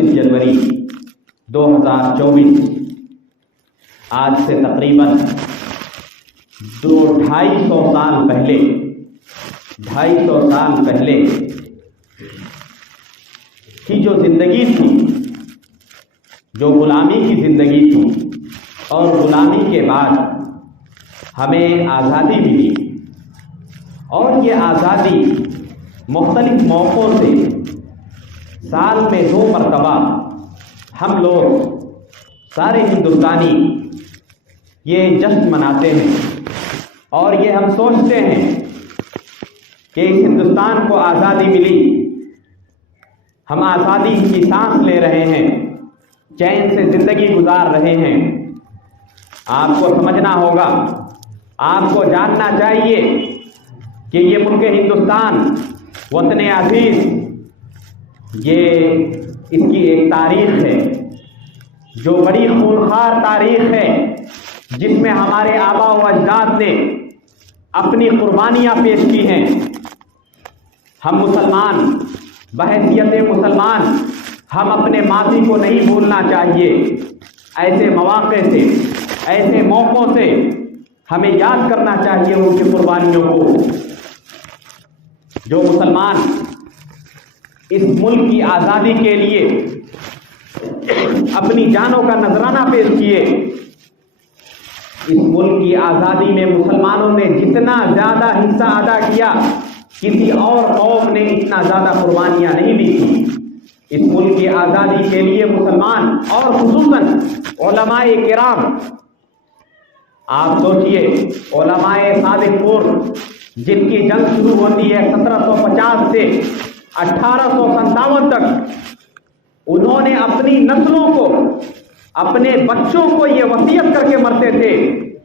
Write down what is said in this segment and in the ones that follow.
26 जनवरी 2024 आज से तकरीबन 250 साल पहले की जो ज़िंदगी थी, जो गुलामी की ज़िंदगी थी, और गुलामी के बाद हमें आज़ादी मिली, और ये आज़ादी मुख्तलिफ मौक़ों से साल में 2 मरतबा हम लोग सारे हिंदुस्तानी ये जश्न मनाते हैं, और ये हम सोचते हैं कि इस हिंदुस्तान को आज़ादी मिली, हम आज़ादी की सांस ले रहे हैं, चैन से ज़िंदगी गुजार रहे हैं। आपको समझना होगा, आपको जानना चाहिए कि ये मुल्क हिंदुस्तान वतन अज़ीज़, ये इसकी एक तारीख़ है जो बड़ी खूनखार तारीख़ है, जिसमें हमारे आबा व अजदाद ने अपनी कुर्बानियाँ पेश की हैं। हम मुसलमान बहैसियत मुसलमान हम अपने माज़ी को नहीं भूलना चाहिए। ऐसे मौक़े से, ऐसे मौक़ों से हमें याद करना चाहिए उनकी कुर्बानियों को। जो मुसलमान इस मुल्क की आज़ादी के लिए अपनी जानों का नजराना पेश किए, इस मुल्क की आज़ादी में मुसलमानों ने जितना ज़्यादा हिस्सा अदा किया, किसी और कौम ने इतना ज़्यादा कुर्बानियाँ नहीं दी थी। इस मुल्क की आज़ादी के लिए मुसलमान और खुसूसन उलमाए किराम, आप सोचिए उलमाए सादिक़पुर, जिनकी जंग शुरू होती है 1750 से 1857 तक, उन्होंने अपनी नस्लों को, अपने बच्चों को ये वसीयत करके मरते थे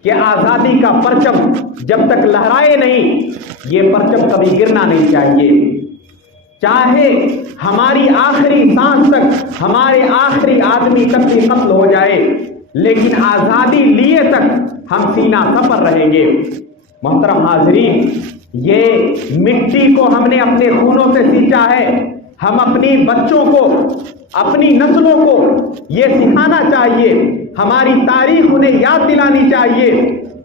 कि आज़ादी का परचम जब तक लहराए नहीं, ये परचम कभी गिरना नहीं चाहिए। चाहे हमारी आखिरी सांस तक, हमारे आखिरी आदमी तक भी कत्ल हो जाए, लेकिन आज़ादी लिए तक हम सीना सपर रहेंगे। मोहतरम हाज़रीन, ये मिट्टी को हमने अपने खूनों से सींचा है। हम अपनी बच्चों को, अपनी नस्लों को ये सिखाना चाहिए, हमारी तारीख उन्हें याद दिलानी चाहिए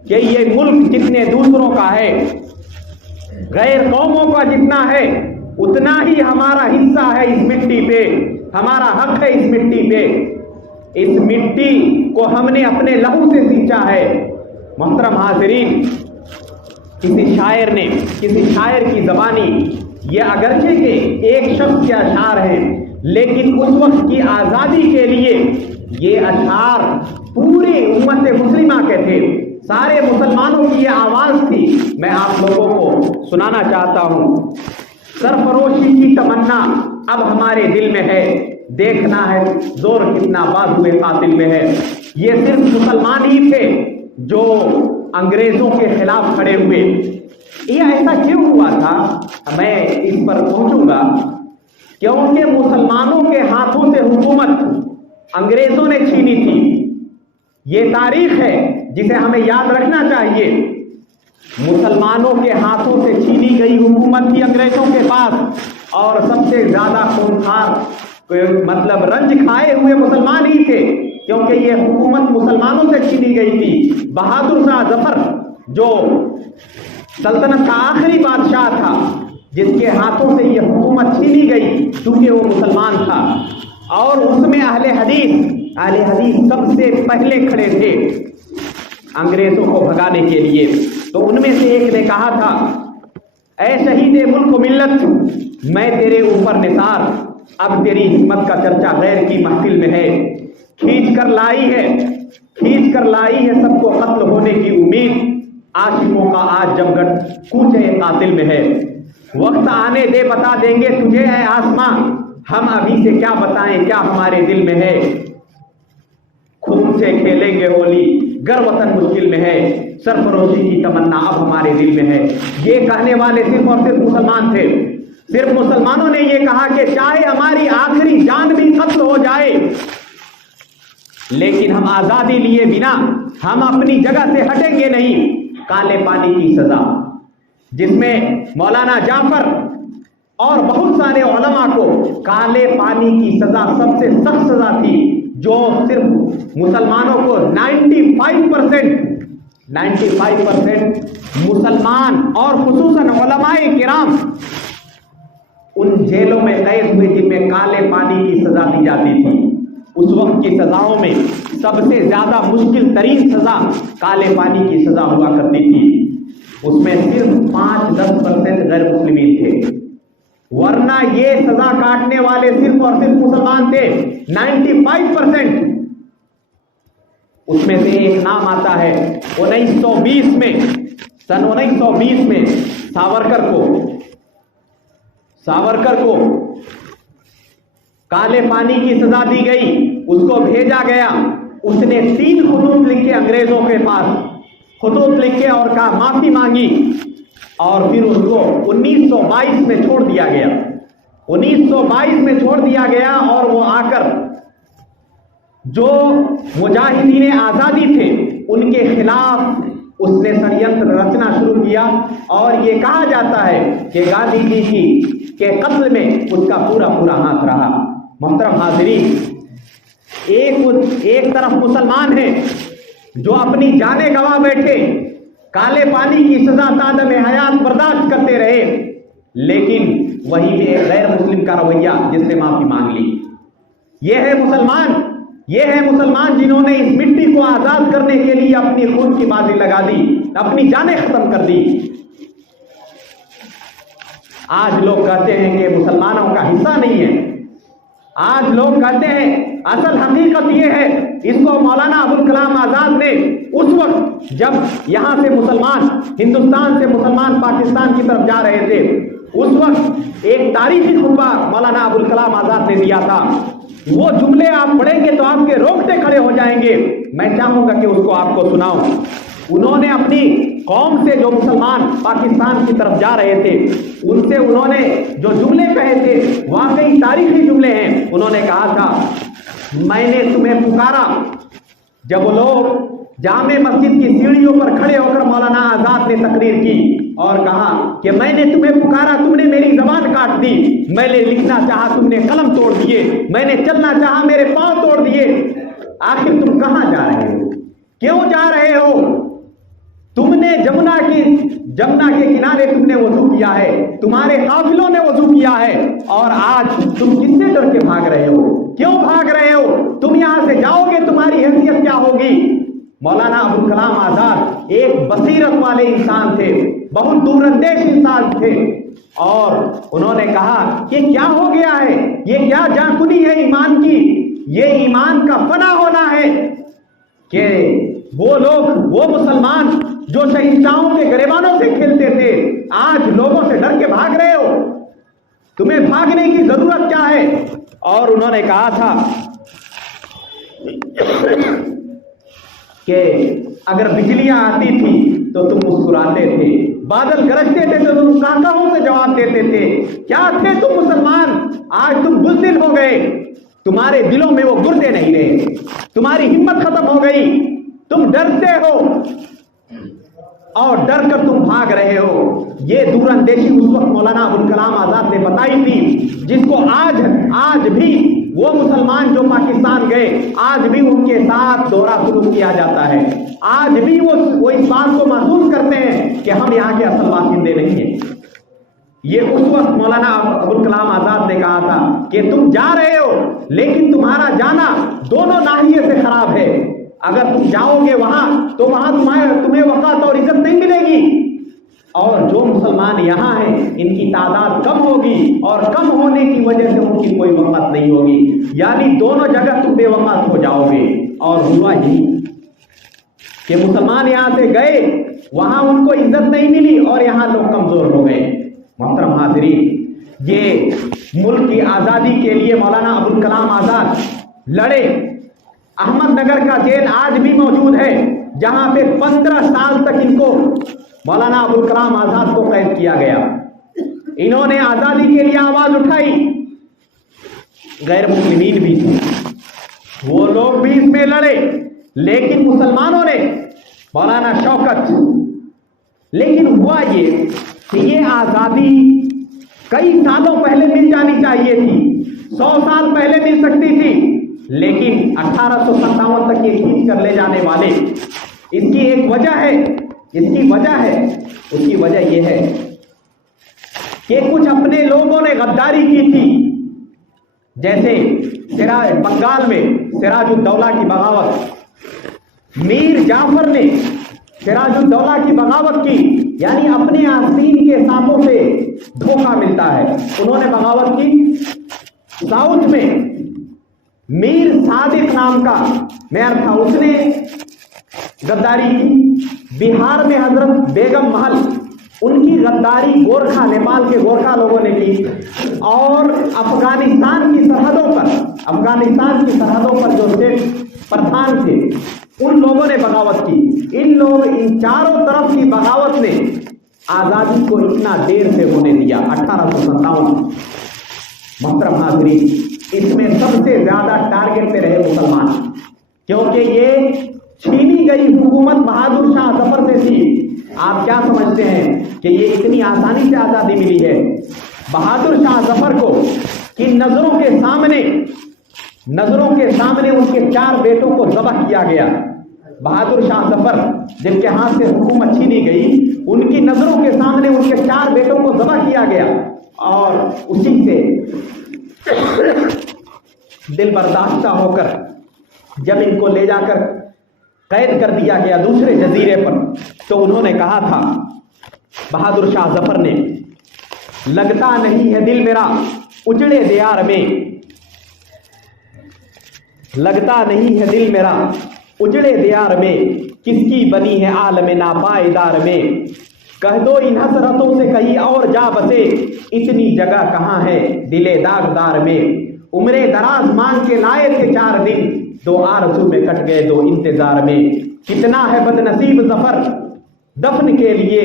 कि ये मुल्क जितने दूसरों का है, गैर कौमों का जितना है, उतना ही हमारा हिस्सा है इस मिट्टी पे, हमारा हक है इस मिट्टी पे। इस मिट्टी को हमने अपने लहू से सींचा है। मोहतरम हाज़रीन, किसी शायर की ज़बानी, ये अगरचे के एक शख्स के अशार हैं, लेकिन उस वक्त की आज़ादी के लिए ये अशार पूरे उम्मत मुस्लिमा के थे, सारे मुसलमानों की ये आवाज़ थी। मैं आप लोगों को सुनाना चाहता हूँ। सरफरोशी की तमन्ना अब हमारे दिल में है, देखना है जोर कितना बाज़ुए कातिल में है। ये सिर्फ मुसलमान ही थे जो अंग्रेजों के खिलाफ खड़े हुए। ये ऐसा क्यों हुआ था, मैं इस पर पहुंचूंगा। क्योंकि मुसलमानों के हाथों से हुकूमत अंग्रेजों ने छीनी थी। ये तारीख है जिसे हमें याद रखना चाहिए। मुसलमानों के हाथों से छीनी गई हुकूमत थी अंग्रेजों के पास, और सबसे ज्यादा खूंखार मतलब रंज खाए हुए मुसलमान ही थे, क्योंकि ये हुकूमत मुसलमानों से छीनी गई थी। बहादुर शाह जफर जो सल्तनत का आखिरी बादशाह था, जिसके हाथों से ये हुकूमत छीनी गई, चूंकि वो मुसलमान था, और उसमें अहले हदीस सबसे पहले खड़े थे अंग्रेजों को भगाने के लिए। तो उनमें से एक ने कहा था, ऐ शहीद मुल्क मिल्लत, मैं तेरे ऊपर निसार, अब तेरी हिम्मत का चर्चा गैर की महफिल में है। खींच कर लाई है सबको कत्ल होने की उम्मीद, आशिकों का आज जमगढ़ कूचे कातिल में है। वक्त आने दे बता देंगे तुझे है आसमां, हम अभी से क्या बताएं क्या हमारे दिल में है। खून से खेलेंगे होली गर वतन मुश्किल में है, सरफरोशी की तमन्ना अब हमारे दिल में है। ये कहने वाले सिर्फ और सिर्फ मुसलमान थे। सिर्फ मुसलमानों ने ये कहा कि चाहे हमारी आखिरी जान भी कत्ल हो जाए, लेकिन हम आजादी लिए बिना हम अपनी जगह से हटेंगे नहीं। काले पानी की सजा, जिसमें मौलाना जाफर اور بہت سارے علماء کو کالے پانی کی سزا سب سے سخت سزا تھی، جو صرف مسلمانوں کو 95% مسلمان اور خصوصاً علماء کرام ان جیلوں میں قید ہوئے جن میں کالے پانی کی سزا دی جاتی تھی۔ اس وقت کی سزاؤں میں سب سے زیادہ مشکل ترین سزا کالے پانی کی سزا ہوا کرتی تھی۔ اس میں صرف 5-10% غیر مسلمین تھے، ورنہ یہ سزا کاٹنے والے صرف اور صرف مسلمان تھے 95%۔ اس میں سے ایک نام آتا ہے 1920 میں، سن 1920 میں ساورکر کو کالے پانی کی سزا دی گئی، اس کو بھیجا گیا، اس نے 3 خطوط لکھے انگریزوں کے پاس، خطوط لکھے اور کہا معافی مانگی، اور پھر اس کو 1922 میں چھوڑ دیا گیا، 1922 میں چھوڑ دیا گیا، اور وہ آ کر جو مجاہدین آزادی تھے ان کے خلاف اس نے ષڑینتر رچنا شروع کیا، اور یہ کہا جاتا ہے کہ گاندھی جی کے قتل میں اس کا پورا ہاتھ رہا۔ محترم حاضرین، ایک طرف مسلمان ہیں جو اپنی جانیں گنوا بیٹھے، کالے پانی کی سزا تعدم حیات برداشت کرتے رہے، لیکن وہی میں غیر مسلم کا رویہ جس نے معافی مانگ لی۔ یہ ہے مسلمان جنہوں نے اس مٹی کو آزاد کرنے کے لیے اپنی خون کی بازی لگا دی، اپنی جانیں ختم کر دی۔ آج لوگ کہتے ہیں کہ مسلمانوں کا حصہ نہیں ہے، آج لوگ کہتے ہیں اصل حقیقت یہ ہے، اس کو مولانا ابوالکلام آزاد نے اس وقت جب یہاں سے مسلمان، ہندوستان سے مسلمان پاکستان کی طرف جا رہے تھے، اس وقت ایک تاریخی خطبہ مولانا ابوالکلام آزاد نے دیا تھا۔ وہ جملے آپ پڑھیں گے تو آپ کے رونگٹے کھڑے ہو جائیں گے، میں چاہوں گا کہ اس کو آپ کو سناؤں۔ انہوں نے اپنی قوم سے، جو مسلمان پاکستان کی طرف جا رہے تھے، ان سے انہوں نے جو جملے کہے تھے واقعی تاریخی جملے ہیں۔ انہوں نے کہا تھا، میں نے تمہیں پکارا، جب وہ لوگ جامع مسجد کی سیڑھیوں پر کھڑے ہو کر مولانا آزاد نے تقریر کی اور کہا کہ میں نے تمہیں پکارا، تم نے میری زبان کاٹ دی، میں نے لکھنا چاہا تم نے قلم توڑ دیے، میں نے چلنا چاہا میرے پاؤں توڑ دیے، آخر تم کہاں جا رہے ہو، کیوں جا رہے ہو؟ تم نے جمنا کے کنارے تم نے وضو کیا ہے، تمہارے قافلوں نے وضو کیا ہے، اور آج تم کس سے ڈر کے بھاگ رہے ہو؟ کیوں بھاگ رہے ہو؟ تم یہاں سے جاؤ گے تمہاری حیثیت کیا ہوگی؟ مولانا ابوالکلام آزاد ایک بصیرت والے انسان تھے، بہت دور اندیش انسان تھے، اور انہوں نے کہا کہ کیا ہو گیا ہے، یہ کیا جانکنی ہے ایمان کی، یہ ایمان کا فنا ہونا ہے کہ وہ لوگ، وہ مسلمان جو شہنشاہوں کے گریبانوں سے کھیلتے تھے، آج لوگوں سے ڈر کے بھاگ رہے ہو، تمہیں بھاگنے کی ضرورت کیا ہے؟ اور انہوں نے کہا تھا کہ اگر بجلیاں آتی تھی تو تم مسکراتے تھے، بادل گرجتے تھے تو تم کہوں سے جواب دیتے تھے، کیا تھے تم مسلمان؟ آج تم بزدل ہو گئے، تمہارے دلوں میں وہ گردے نہیں رہے، تمہاری ہمت ختم ہو گئی، تم ڈرتے ہو اور ڈر کر تم بھاگ رہے ہو۔ یہ دور اندیشی اس وقت مولانا ابوالکلام آزاد نے بتائی تھی، جس کو آج بھی وہ مسلمان جو پاکستان گئے، آج بھی ان کے ساتھ دوہرا سلوک کیا جاتا ہے، آج بھی وہ اس بات کو محسوس کرتے ہیں کہ ہم یہاں کے اصل باشندے نہیں ہیں۔ یہ اس وقت مولانا ابوالکلام آزاد نے کہا تھا کہ تم جا رہے ہو، لیکن تمہارا جانا دونوں ناحیے سے خراب ہے، اگر تم جاؤ گے وہاں تو وہاں تمہیں وقت اور عزت نہیں ملے گی، اور جو مسلمان یہاں ہیں ان کی تعداد کم ہوگی، اور کم ہونے کی وجہ سے ان کی کوئی وقت نہیں ہوگی، یعنی دونوں جگہ تم بے وقت ہو جاؤ گے۔ اور ہوا ہی کہ مسلمان یہاں سے گئے، وہاں ان کو عزت نہیں ملی اور یہاں لوگ کمزور ہو گئے۔ محترم حاضرین، یہ ملک کی آزادی کے لیے مولانا ابوالکلام آزاد لڑے۔ احمد نگر کا جیل آج بھی موجود ہے، جہاں پہ 15 سال تک ان کو مولانا ابوالکلام آزاد کو قید کیا گیا۔ انہوں نے آزادی کے لیے آواز اٹھائی، غیر مسلمین بھی تھے، وہ لوگ بھی اس میں لڑے، لیکن مسلمانوں نے، مولانا شوکت، لیکن ہوا یہ کہ یہ آزادی कई सालों पहले मिल जानी चाहिए थी, 100 साल पहले मिल सकती थी, लेकिन 1857 तक ये खींच कर ले जाने वाले, इसकी एक वजह है, उसकी वजह यह है कि कुछ अपने लोगों ने गद्दारी की थी। जैसे बंगाल में सिराजुद्दौला की बगावत, मीर जाफर ने सिराजुद्दौला की बगावत की, यानी अपने आस्तीन के सांपों से धोखा मिलता है, उन्होंने बगावत की। साउथ में मीर सादिक नाम का मेयर था, उसने गद्दारी की। बिहार में हजरत बेगम महल, उनकी गद्दारी गोरखा, नेपाल के गोरखा लोगों ने की। और अफगानिस्तान की सरहदों पर जो स्टेट प्रधान थे, उन लोगों ने बगावत की। इन चारों तरफ की बगावत ने आजादी को इतना देर से होने दिया, 1857। मोहतरम हाज़रीन, इसमें सबसे ज्यादा टारगेट पे रहे मुसलमान, क्योंकि ये छीनी गई हुकूमत बहादुर शाह जफर से थी। आप क्या समझते हैं कि ये इतनी आसानी से आजादी मिली है? बहादुर शाह जफर को कि नजरों के सामने उनके 4 बेटों को ज़ब्ह किया गया। बहादुर शाह जफर जिनके हाथ से हुकूमत छीनी गई, उनकी नजरों के सामने उनके 4 बेटों को ज़ब्ह किया गया। और उसी से दिल बर्दाश्ता होकर जब इनको ले जाकर कैद कर दिया गया दूसरे जजीरे पर, तो उन्होंने कहा था, बहादुर शाह जफर ने, लगता नहीं है दिल मेरा उजड़े दियार में, लगता नहीं है दिल मेरा उजड़े दियार में, किसकी बनी है आलम नापायदार में। कह दो इन हसरतों से कहीं और जा बसे, इतनी जगह कहाँ है दिले दागदार में। उम्रे दराज मांग के लाए थे 4 दिन, 2 आरज़ू में कट गए 2 इंतजार में। कितना है बदनसीब जफर दफन के लिए,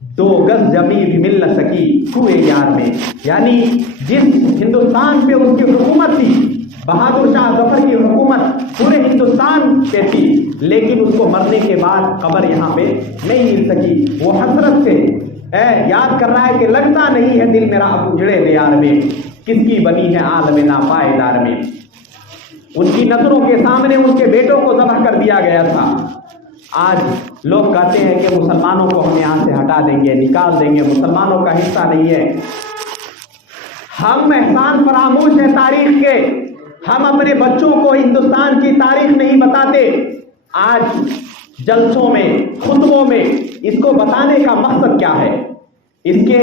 2 गज जमीन भी मिल न सकी कुए यार में। यानी जिस हिंदुस्तान पे उसकी हुकूमत थी, बहादुर शाह जफर की हुकूमत पूरे हिंदुस्तान पे थी, लेकिन उसको मरने के बाद कब्र यहाँ पे नहीं मिल सकी। वो हसरत से याद कर रहा है कि लगता नहीं है दिल मेरा अब उजड़े दियार में, किसकी बनी है आलम नापायदार में। उनकी नजरों के सामने उनके बेटों को ज़ब्ह कर दिया गया था। आज लोग कहते हैं कि मुसलमानों को हम यहाँ से हटा देंगे, निकाल देंगे, मुसलमानों का हिस्सा नहीं है। हम एहसान फरामोश है तारीख के, हम अपने बच्चों को हिंदुस्तान की तारीख नहीं बताते। आज जलसों में, खुतबों में इसको बताने का मकसद क्या है? इसके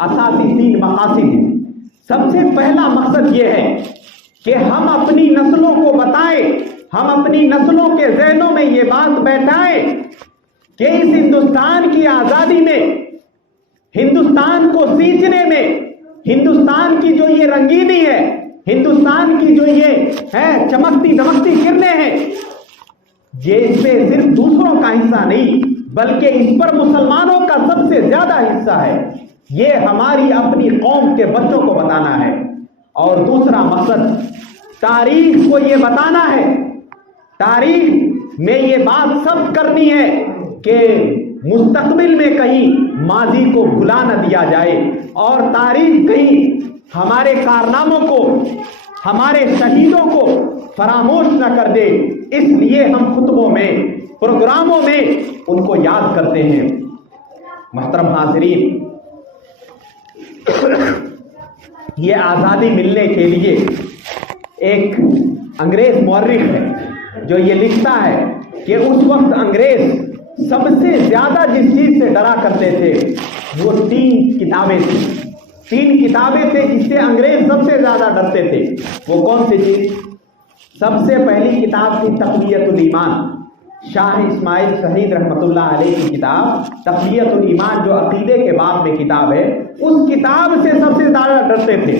असासी 3 मकासद हैं। सबसे पहला मकसद यह है कि हम अपनी नस्लों को बताएं, हम अपनी नस्लों के ज़हनों में ये बात बैठाएं कि इस हिंदुस्तान की आज़ादी में, हिंदुस्तान को सींचने में, हिंदुस्तान की जो ये रंगीनी है, हिंदुस्तान की जो ये है चमकती दमकती किरणें हैं, ये इसमें सिर्फ दूसरों का हिस्सा नहीं, बल्कि इस पर मुसलमानों का सबसे ज्यादा हिस्सा है। ये हमारी अपनी कौम के बच्चों को बताना है। और दूसरा मकसद तारीख को ये बताना है, तारीख में ये बात सब करनी है कि मुस्तकबिल में कहीं माजी को भुला न दिया जाए और तारीख कहीं हमारे कारनामों को, हमारे शहीदों को फरामोश न कर दे। इसलिए हम खुतबों में, प्रोग्रामों में उनको याद करते हैं। मोहतरम हाज़रीन, ये आज़ादी मिलने के लिए एक अंग्रेज मौर्रिख है जो ये लिखता है कि उस वक्त अंग्रेज सबसे ज्यादा जिस चीज से डरा करते थे वो 3 किताबें थी। 3 किताबें थे जिससे अंग्रेज सबसे ज्यादा डरते थे। वो कौन सी चीज? सबसे पहली किताब थी तक़वियतुल ईमान, शाह इस्माइल शहीद रहमतुल्लाह अलैह की किताब तक़वियतुल ईमान, जो अकीदे के बाब में किताब है, उस किताब से सबसे ज्यादा डरते थे।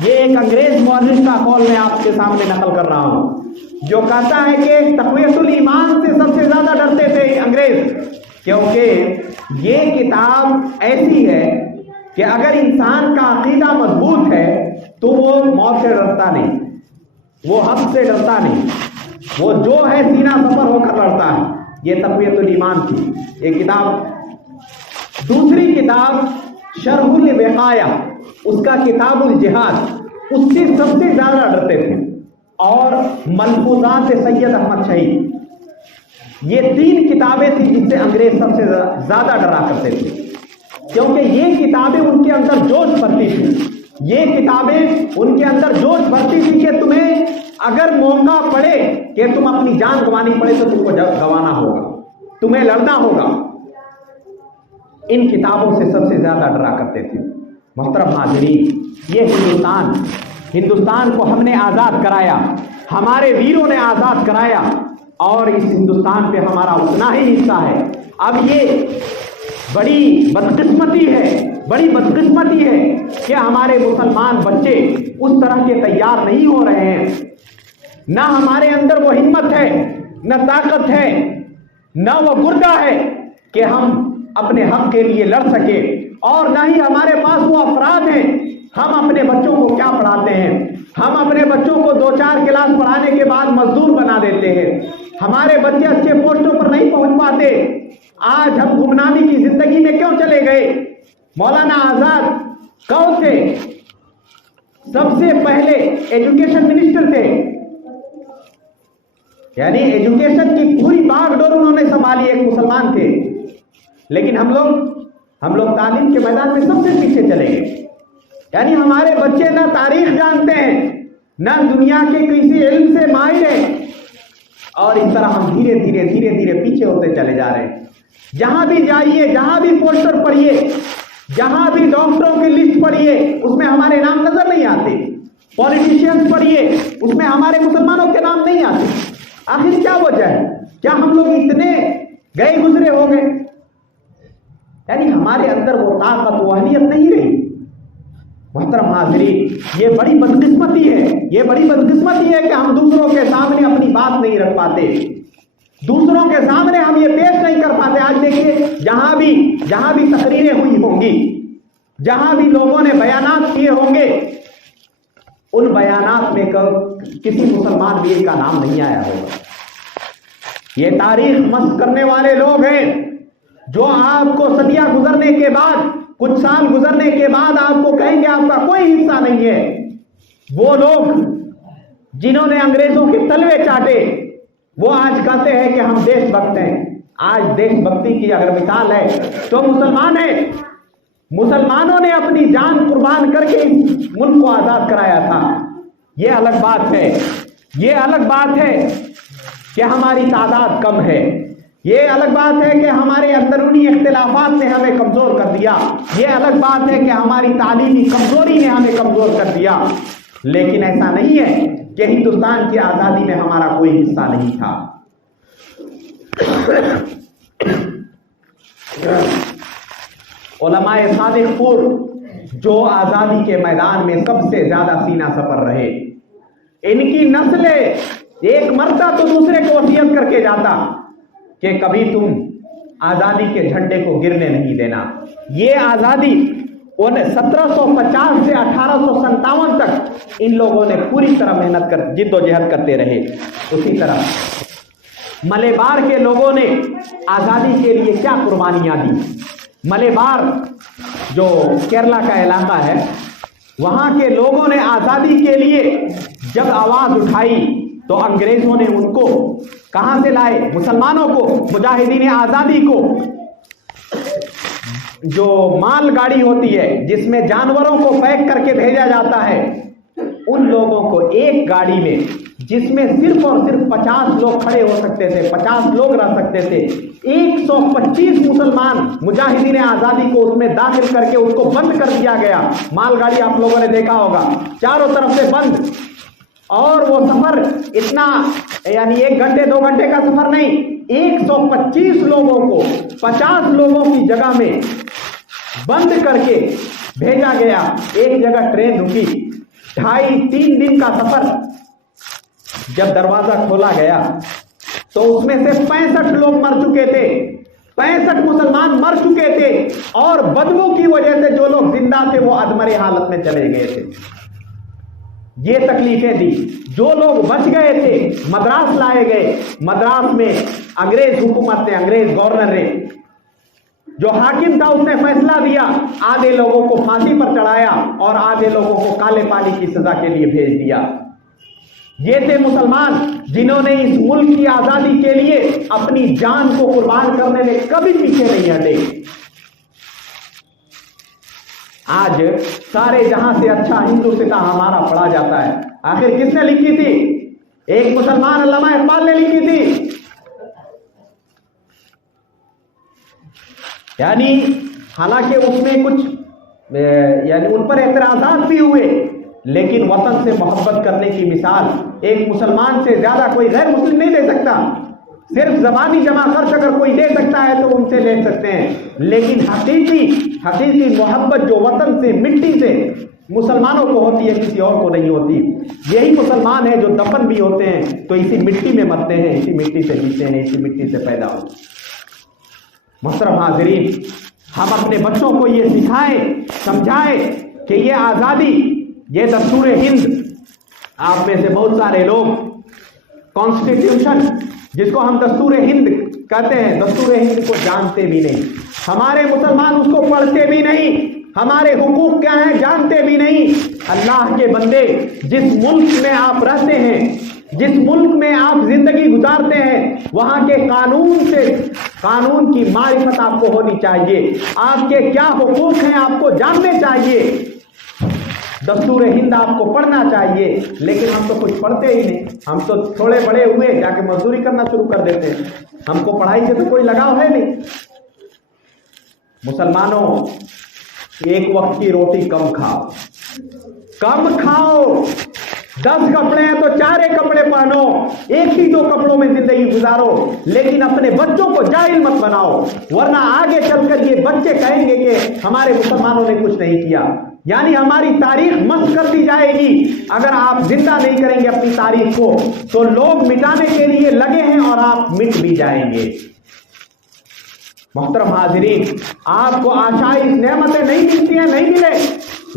ये एक अंग्रेज मौर्रिख का कौल मैं आपके सामने नकल कर रहा हूँ, जो कहता है कि तक़वियतुल ईमान से सबसे ज्यादा डरते थे अंग्रेज, क्योंकि ये किताब ऐसी है कि अगर इंसान का अकीदा मजबूत है तो वो मौत से डरता नहीं, वो हक से डरता नहीं, वो जो है सीना सफर होकर लड़ता है। ये तक़वियतुल ईमान थी एक किताब। दूसरी किताब शरहुल विकाया, उसका किताबुल जिहाद, उससे सबसे ज्यादा डरते थे। और मलफूजात सैयद अहमद शहीद, ये 3 किताबें थी जिनसे अंग्रेज सबसे ज्यादा डरा करते थे, क्योंकि ये किताबें उनके अंदर जोश भरती थी। ये किताबें उनके अंदर जोश भरती थी कि तुम्हें अगर मौका पड़े कि तुम अपनी जान गंवानी पड़े तो तुमको गंवाना होगा, तुम्हें लड़ना होगा। इन किताबों से सबसे ज्यादा डरा करते थे। मोहतरम हाज़रीन, ये हिंदुस्तान को हमने आजाद कराया, हमारे वीरों ने आजाद कराया, और इस हिंदुस्तान पे हमारा उतना ही हिस्सा है। अब ये बड़ी बदकिस्मती है कि हमारे मुसलमान बच्चे उस तरह के तैयार नहीं हो रहे हैं। ना हमारे अंदर वो हिम्मत है, न ताकत है, न वो गुर्दा है कि हम अपने हक के लिए लड़ सके, और ना ही हमारे पास वो अफराद हैं। हम अपने बच्चों को क्या पढ़ाते हैं? हम अपने बच्चों को 2-4 क्लास पढ़ाने के बाद मजदूर बना देते हैं। हमारे बच्चे अच्छे पोस्टों पर नहीं पहुंच पाते। आज हम गुमनामी की जिंदगी में क्यों चले गए? मौलाना आजाद कौन थे? सबसे पहले एजुकेशन मिनिस्टर थे, यानी एजुकेशन की पूरी बागडोर उन्होंने संभाली, एक मुसलमान थे। लेकिन हम लोग तालीम के मैदान में सबसे पीछे चले गए। यानी हमारे बच्चे ना तारीख जानते हैं, ना दुनिया के किसी इल्म से माहिर हैं, और इस तरह हम धीरे धीरे पीछे होते चले जा रहे हैं। जहां भी जाइए, जहां भी पोस्टर पढ़िए, जहां भी डॉक्टरों की लिस्ट पढ़िए, उसमें हमारे नाम नजर नहीं आते। पॉलिटिशियंस पढ़िए, उसमें हमारे मुसलमानों के नाम नहीं आते। आखिर क्या वजह है? क्या हम लोग इतने गए गुजरे हो गए? यानी हमारे अंदर वो ताकत, वो अहलियत नहीं रही। मोहतरम हाज़रीन, ये बड़ी बदकिस्मती है कि हम दूसरों के सामने अपनी बात नहीं रख पाते, दूसरों के सामने हम ये पेश नहीं कर पाते। आज देखिए, जहां भी तकरीरें हुई होंगी, जहां भी लोगों ने बयानात किए होंगे, उन बयानात में किसी मुसलमान वीर का नाम नहीं आया होगा। ये तारीख मस्त करने वाले लोग हैं जो आपको सदियां गुजरने के बाद, कुछ साल गुजरने के बाद आपको कहेंगे आपका कोई हिस्सा नहीं है। वो लोग जिन्होंने अंग्रेजों के तलवे चाटे, वो आज कहते हैं कि हम देशभक्त हैं। आज देशभक्ति की अगर मिसाल है तो मुसलमान है। मुसलमानों ने अपनी जान कुर्बान करके इस मुल्क को आजाद कराया था। ये अलग बात है कि हमारी तादाद कम है। ये अलग बात है कि हमारे अंदरूनी इख्तिलाफात ने हमें कमजोर कर दिया। ये अलग बात है कि हमारी तालीमी कमजोरी ने हमें कमजोर कर दिया। लेकिन ऐसा नहीं है कि हिंदुस्तान की आजादी में हमारा कोई हिस्सा नहीं था। उलमाए सादिकपुर जो आजादी के मैदान में सबसे ज्यादा सीना सफर रहे, इनकी नस्लें एक मरता तो दूसरे को वसीयत करके जाता कि कभी तुम आजादी के झंडे को गिरने नहीं देना। ये आजादी 1750 से 1857 तक इन लोगों ने पूरी तरह मेहनत कर जिद्दोजहद करते रहे। उसी तरह मलेबार के लोगों ने आजादी के लिए क्या कुर्बानियां दी। मलेबार जो केरला का इलाका है, वहां के लोगों ने आजादी के लिए जब आवाज उठाई तो अंग्रेजों ने उनको कहां से लाए? मुसलमानों को, मुजाहिदीन आजादी को। जो मालगाड़ी होती है जिसमें जानवरों को पैक करके भेजा जाता है, उन लोगों को एक गाड़ी में, जिसमें सिर्फ और सिर्फ 50 लोग खड़े हो सकते थे, 50 लोग रह सकते थे, 125 मुसलमान मुजाहिदीन आजादी को उसमें दाखिल करके उसको बंद कर दिया गया। मालगाड़ी आप लोगों ने देखा होगा, चारों तरफ से बंद। और वो सफर इतना, यानी 1 घंटे 2 घंटे का सफर नहीं, 125 लोगों को 50 लोगों की जगह में बंद करके भेजा गया। एक जगह ट्रेन रुकी, 2.5-3 दिन का सफर। जब दरवाजा खोला गया तो उसमें से 65 लोग मर चुके थे, 65 मुसलमान मर चुके थे, और बदबू की वजह से जो लोग जिंदा थे वो अधमरे हालत में चले गए थे। ये तकलीफें दी। जो लोग बच गए थे मद्रास लाए गए। मद्रास में अंग्रेज हुकूमत ने, अंग्रेज गवर्नर ने जो हाकिम था उसने फैसला दिया, आधे लोगों को फांसी पर चढ़ाया और आधे लोगों को काले पानी की सजा के लिए भेज दिया। ये थे मुसलमान जिन्होंने इस मुल्क की आजादी के लिए अपनी जान को कुर्बान करने में कभी पीछे नहीं हटे। आज सारे जहां से अच्छा हिंदुस्तान हमारा पढ़ा जाता है। आखिर किसने लिखी थी? एक मुसलमान अल्लामा इकबाल ने लिखी थी। यानी हालांकि उसमें कुछ यानी उन पर एतराजात भी हुए, लेकिन वतन से मोहब्बत करने की मिसाल एक मुसलमान से ज्यादा कोई गैर मुस्लिम नहीं दे सकता। सिर्फ जबानी जमा खर्च अगर कोई दे सकता है तो उनसे ले सकते हैं, लेकिन हकीकी मोहब्बत जो वतन से, मिट्टी से मुसलमानों को होती है, किसी और को नहीं होती। यही मुसलमान है जो दफन भी होते हैं तो इसी मिट्टी में मरते हैं, इसी मिट्टी से जीते हैं, इसी मिट्टी से पैदा होते हैं। मोहतरम हाज़रीन, हम अपने बच्चों को ये सिखाएं, समझाएं कि ये आज़ादी, ये दस्तूर हिंद, आप में से बहुत सारे लोग कॉन्स्टिट्यूशन जिसको हम दस्तूर हिंद कहते हैं, दस्तूर हिंद को जानते भी नहीं। हमारे मुसलमान उसको पढ़ते भी नहीं, हमारे हुकूक क्या हैं जानते भी नहीं। अल्लाह के बंदे, जिस मुल्क में आप रहते हैं, जिस मुल्क में आप जिंदगी गुजारते हैं, वहां के कानून की मारिफत आपको होनी चाहिए। आपके क्या हुकूक हैं आपको जानने चाहिए। दस्तूर हिंद आपको पढ़ना चाहिए, लेकिन हम तो कुछ पढ़ते ही नहीं। हम तो थोड़े बड़े हुए जाके मजदूरी करना शुरू कर देते हैं। हमको पढ़ाई से तो कोई लगाव है नहीं। मुसलमानों, एक वक्त की रोटी कम खाओ, 10 कपड़े हैं तो 4 कपड़े पहनो, एक ही 2 कपड़ों में जिंदगी गुजारो, लेकिन अपने बच्चों को जाहिल मत बनाओ, वरना आगे चलकर ये बच्चे कहेंगे कि हमारे मुसलमानों ने कुछ नहीं किया। यानी हमारी तारीख मस्त कर दी जाएगी। अगर आप जिंदा नहीं करेंगे अपनी तारीख को, तो लोग मिटाने के लिए लगे हैं और आप मिट भी जाएंगे। मोहतरम हाजिरीन, आपको आशाएं नेमतें नहीं मिलती हैं, नहीं मिले,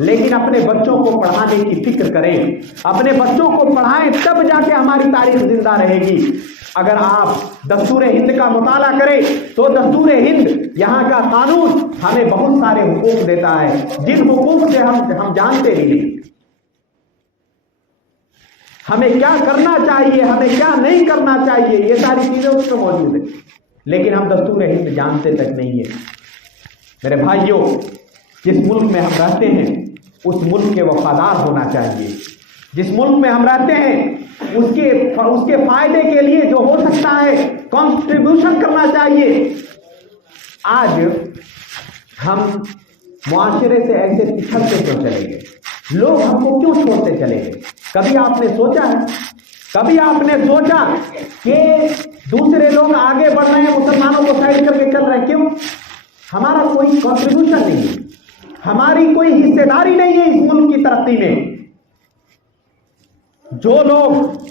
लेकिन अपने बच्चों को पढ़ाने की फिक्र करें। अपने बच्चों को पढ़ाएं, तब जाके हमारी तारीख जिंदा रहेगी। अगर आप दस्तूर हिंद का मुताला करें तो दस्तूर हिंद, यहाँ का कानून हमें बहुत सारे हुकूक देता है, जिन हुकूक से हम जानते भी नहीं। हमें क्या करना चाहिए, हमें क्या नहीं करना चाहिए, ये सारी चीजें उसमें मौजूद है, लेकिन हम दस्तूर हिंद जानते तक नहीं है। मेरे भाइयों, जिस मुल्क में हम रहते हैं उस मुल्क के वफादार होना चाहिए। जिस मुल्क में हम रहते हैं उसके फायदे के लिए जो हो सकता है कॉन्ट्रीब्यूशन करना चाहिए। आज हम मुआशरे से ऐसे पिछड़ते क्यों चले गए? लोग हमको क्यों छोड़ते चले गए? कभी आपने सोचा है? कभी आपने सोचा कि दूसरे लोग आगे बढ़ रहे हैं, मुसलमानों को साइड करके चल रहे हैं? क्यों? हमारा कोई कॉन्ट्रीब्यूशन नहीं है, हमारी कोई हिस्सेदारी नहीं है इस मुल्क की तरक्की में। जो लोग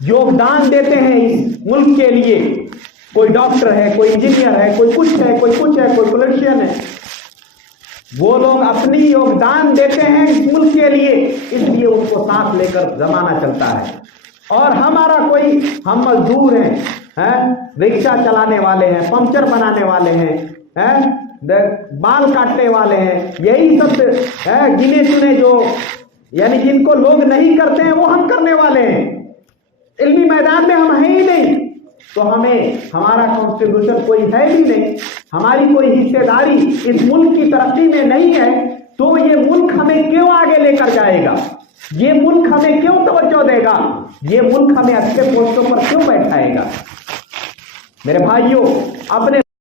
योगदान देते हैं इस मुल्क के लिए, कोई डॉक्टर है, कोई इंजीनियर है, कोई कुछ है, कोई पॉलिटिशियन है, वो लोग अपनी योगदान देते हैं इस मुल्क के लिए, इसलिए उनको साथ लेकर जमाना चलता है। और हम मजदूर हैं, रिक्शा चलाने वाले हैं, पंचर बनाने वाले हैं, बाल काटने वाले हैं, यही सब गिने चुने जो यानी जिनको लोग नहीं करते हैं वो हम करने वाले हैं। इल्मी मैदान में हम हैं ही नहीं, तो हमारा कॉन्ट्रीब्यूशन कोई है ही नहीं, हमारी कोई हिस्सेदारी इस मुल्क की तरक्की में नहीं है, तो ये मुल्क हमें क्यों आगे लेकर जाएगा? ये मुल्क हमें क्यों तवज्जो देगा? ये मुल्क हमें अच्छे पोस्टों पर क्यों बैठाएगा? मेरे भाइयों, अपने